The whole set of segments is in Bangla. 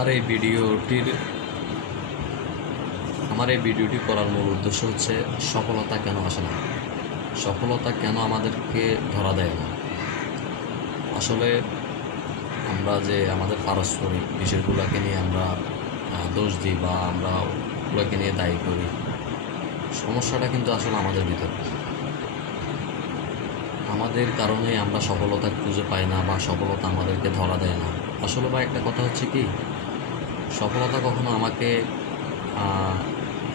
আমার এই ভিডিওটির করার মূল উদ্দেশ্য হচ্ছে সফলতা কেন আসে না, সফলতা কেন আমাদেরকে ধরা দেয় না। আসলে আমরা যে আমাদের পারস্পরিক বিষয়গুলোকে নিয়ে আমরা দোষ দিই বা আমরা ওগুলোকে নিয়ে দায়ী করি, সমস্যাটা কিন্তু আসলে আমাদের ভিতর। আমাদের কারণেই আমরা সফলতা খুঁজে পাই না বা সফলতা আমাদেরকে ধরা দেয় না। আসলে বা একটা কথা হচ্ছে কি, সফলতা কখনো আমাকে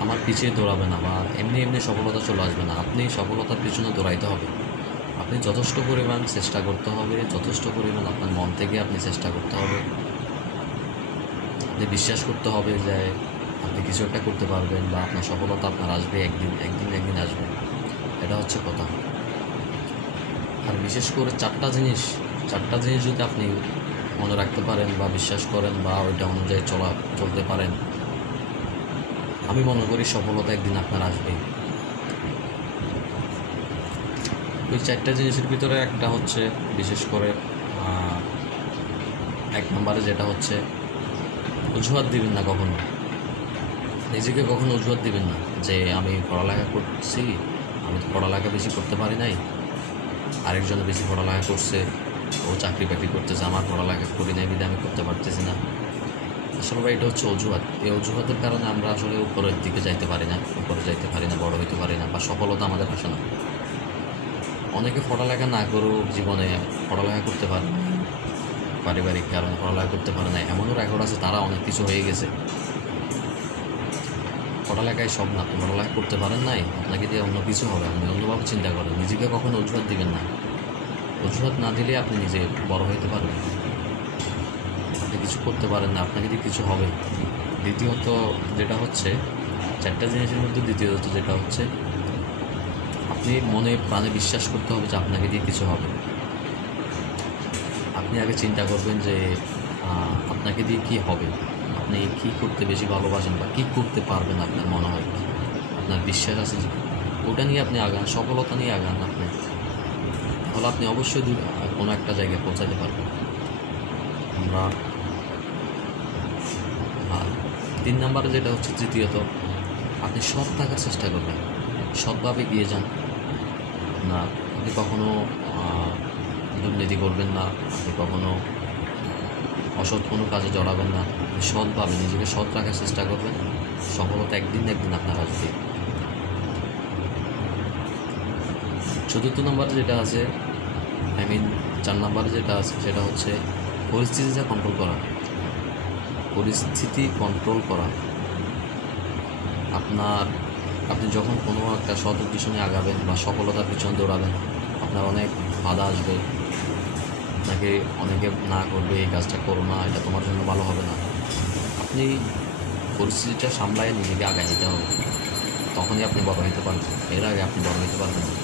আমার পিছিয়ে দৌড়াবে না বা এমনি এমনি সফলতা চলে আসবে না। আপনি সফলতার পিছনে দৌড়াইতে হবে, আপনি যথেষ্ট পরিমাণ চেষ্টা করতে হবে, যথেষ্ট পরিমাণ আপনার মন থেকে আপনি চেষ্টা করতে হবে, আপনি বিশ্বাস করতে হবে যে আপনি কিছু একটা করতে পারবেন বা আপনার সফলতা আপনার আসবে, একদিন আসবে। এটা হচ্ছে কথা। আর বিশেষ করে চারটা জিনিস যদি আপনি মনে রাখতে পারেন বা বিশ্বাস করেন বা ওইটা অনুযায়ী চলতে পারেন, আমি মনে করি সফলতা একদিন আপনার আসবেই। ওই চারটা জিনিসের ভিতরে একটা হচ্ছে বিশেষ করে এক নম্বরে যেটা হচ্ছে, অজুহাত দিবেন না কখনো, নিজেকে কখনো অজুহাত দিবেন না যে আমি পড়ালেখা করছি, আমি তো পড়ালেখা বেশি করতে পারি নাই, আরেকজনে বেশি পড়ালেখা করছে, ও চাকরি বাকরি করতেছে, আমার পড়ালেখা করি নাই বিধে আমি করতে পারতেছি না। আসলে ভাই এটা হচ্ছে অজুহাত। এই অজুহাতের কারণে আমরা আসলে উপরের দিকে যাইতে পারি না, বড় হইতে পারি না বা সফলতা আমাদের আসে না। অনেকে পড়ালেখা না করেও জীবনে পড়ালেখা করতে পারে, পারিবারিক কারণে পড়ালেখা করতে পারে না, এমনও রেকর্ড আছে তারা অনেক কিছু হয়ে গেছে। পড়ালেখায় সব না, আপনি পড়ালেখা করতে পারেন নাই, আপনাকে দিয়ে অন্য কিছু হবে, আপনি অন্যভাবে চিন্তা করেন। নিজেকে কখনো অজুহাত দিবেন না। অজুহাত না দিলে আপনি নিজে বড় হইতে পারবেন। আপনি কিছু করতে পারেন না, আপনাকে দিয়ে কিছু হবে। দ্বিতীয়ত যেটা হচ্ছে, চারটা জিনিসের মধ্যে দ্বিতীয়ত যেটা হচ্ছে, আপনি মনে প্রাণে বিশ্বাস করতে হবে যে আপনাকে দিয়ে কিছু হবে। আপনি আগে চিন্তা করবেন যে আপনাকে দিয়ে কী হবে, আপনি কী করতে বেশি ভালোবাসেন বা কী করতে পারবেন, আপনার মনে হয় আপনার বিশ্বাস আছে যে ওটা নিয়ে আপনি আগান, সফলতা নিয়ে আগান আপনি, তাহলে আপনি অবশ্যই কোনো একটা জায়গায় পৌঁছাতে পারবেন। আমরা আর 3 নম্বরে যেটা হচ্ছে, তৃতীয়ত, আপনি সৎ থাকার চেষ্টা করবেন, সৎভাবে গিয়ে যান না। আপনি কখনো দুর্নীতি করবেন না, আপনি কখনো অসৎ কোনো কাজে জড়াবেন না। আপনি সৎভাবে নিজেকে সৎ রাখার চেষ্টা করবেন, সফলতা একদিন আপনার আসবে। 4 নম্বরে যেটা আছে, 4 নম্বরে যেটা আছে সেটা হচ্ছে পরিস্থিতি কন্ট্রোল করা। আপনি যখন কোনো একটা সৎ উদ্দেশ্যে আগাবেন বা সফলতার পিছনে দৌড়াবেন, আপনার অনেক বাধা আসবে, আপনাকে অনেকে না করবে, এই কাজটা করো না, এটা তোমার জন্য ভালো হবে না। আপনি পরিস্থিতিটা সামলায় নিজেকে আগায় নিতে হবে, তখনই আপনি বড় হতে পারবেন। এর আগে আপনি বড় হতে পারবেন না।